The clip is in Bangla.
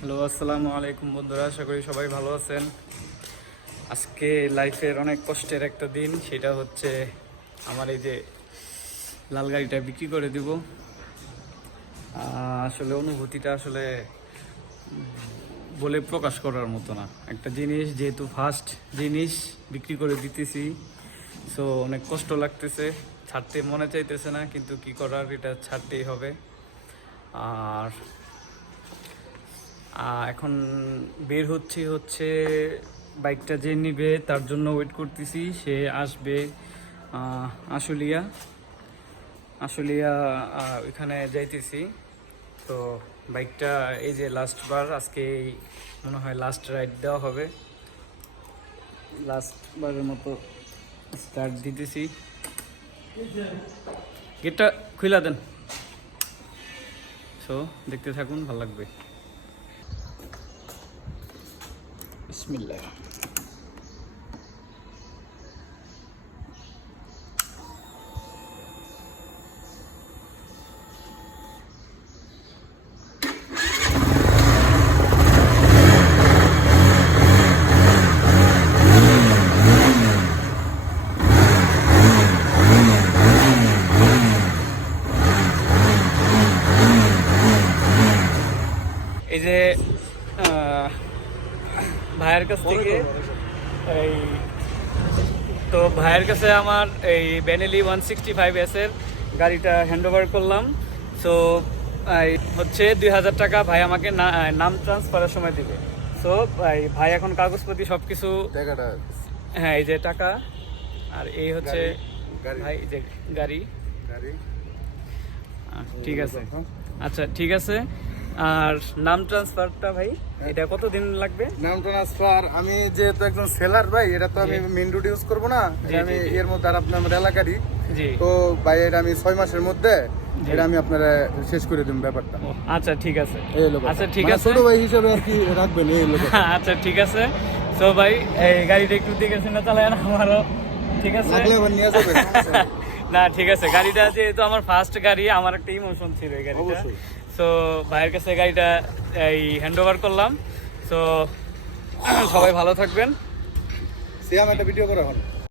হ্যালো, আসসালামু আলাইকুম বন্ধুরা, আশা করি সবাই ভালো আছেন। আজকে লাইফের অনেক কষ্টের একটা দিন, সেটা হচ্ছে আমার এই যে লাল গাড়িটা বিক্রি করে দিব। আসলে অনুভূতিটা আসলে বলে প্রকাশ করার মতো না। একটা জিনিস যেহেতু ফার্স্ট জিনিস বিক্রি করে দিতেছি, সো অনেক কষ্ট লাগতেছে, ছাড়তে মনে চাইতেছে না, কিন্তু কি করার, এটা ছাড়তেই হবে। আর এখন বের হচ্ছে বাইকটা যে নিবে তার জন্য ওয়েট করতেছি। সে আসবে আশুলিয়া আশুলিয়া ওইখানে যাইতেছি। তো বাইকটা এই যে লাস্টবার, আজকে মনে হয় লাস্ট রাইড দেওয়া হবে, লাস্টবারের মতো স্টার্ট দিতেছি। গেটটা খুইলা দেন। সো দেখতে থাকুন, ভালো লাগবে। বিসমিল্লাহ। এই যে ভাইয়ের কাছ থেকে এই তো ভাইয়ের কাছে আমার এই বেনেলি 165S এর গাড়িটা হ্যান্ড ওভার করলাম। সো হচ্ছে 2000 টাকা ভাই আমাকে নাম ট্রান্সফারের সময় দিবে। সো ভাই এখন কাগজপত্র সব কিছু, হ্যাঁ এই যে টাকা, আর এই হচ্ছে ভাই যে গাড়ি। ঠিক আছে, আচ্ছা ঠিক আছে। আর নাম ট্রান্সফারটা ভাই, এটা কতদিন লাগবে? নাম ট্রান্সফার আমি যেহেতু একজন সেলার ভাই, এটা তো আমি মেন রোড ইউজ করবো না, আমি এর মধ্যে আর আপনার এলাকারই তো ভাই, এটা আমি 6 মাসের মধ্যে এটা আমি আপনারা শেষ করে দিব ব্যাপারটা। আচ্ছা ঠিক আছে, আচ্ছা ঠিক আছে, ছোট ভাই হিসেবে আর কি রাখবেন এই লোক। আচ্ছা ঠিক আছে। তো ভাই এই গাড়িটা একটু দেখে শুনে চালায় না আমারও, ঠিক আছে? নিয়ে যাবেন না ঠিক আছে, গাড়িটা যেহেতু আমার ফার্স্ট গাড়ি, আমার একটা ইমোশন ছিল এই গাড়িটা। সো ভাইয়ের কাছে গাড়িটা এই হ্যান্ড ওভার করলাম। সো সবাই ভালো থাকবেন। সিয়াম একটা ভিডিও করা হন।